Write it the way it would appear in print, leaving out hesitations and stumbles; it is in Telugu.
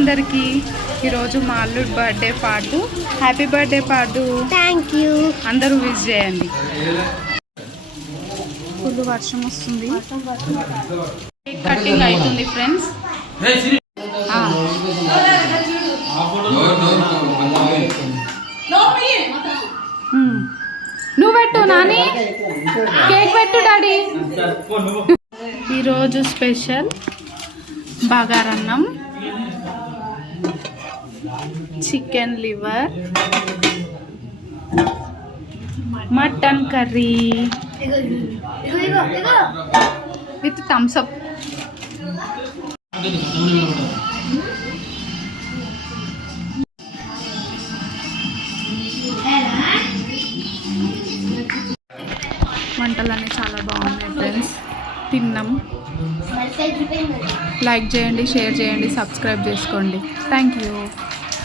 అందరికీ. ఈరోజు మా అల్లుడు బర్త్డే పాటు. హ్యాపీ బర్త్డే పాటు. Thank you. అందరూ విష్ చేయండి. ఫుల్ వర్షం వస్తుంది. కేక్ కటింగ్ అవుతుంది ఫ్రెండ్స్. నువ్వు పెట్టు నాని, కేక్ పెట్టు డాడీ. ఈరోజు స్పెషల్ బగారన్నం, chicken liver, mutton curry with Thums Up. వంటలన్నీ చాలా బాగున్నాయి ఫ్రెండ్స్. తిన్నాం. లైక్ చేయండి, షేర్ చేయండి, సబ్స్క్రైబ్ చేసుకోండి. Thank you.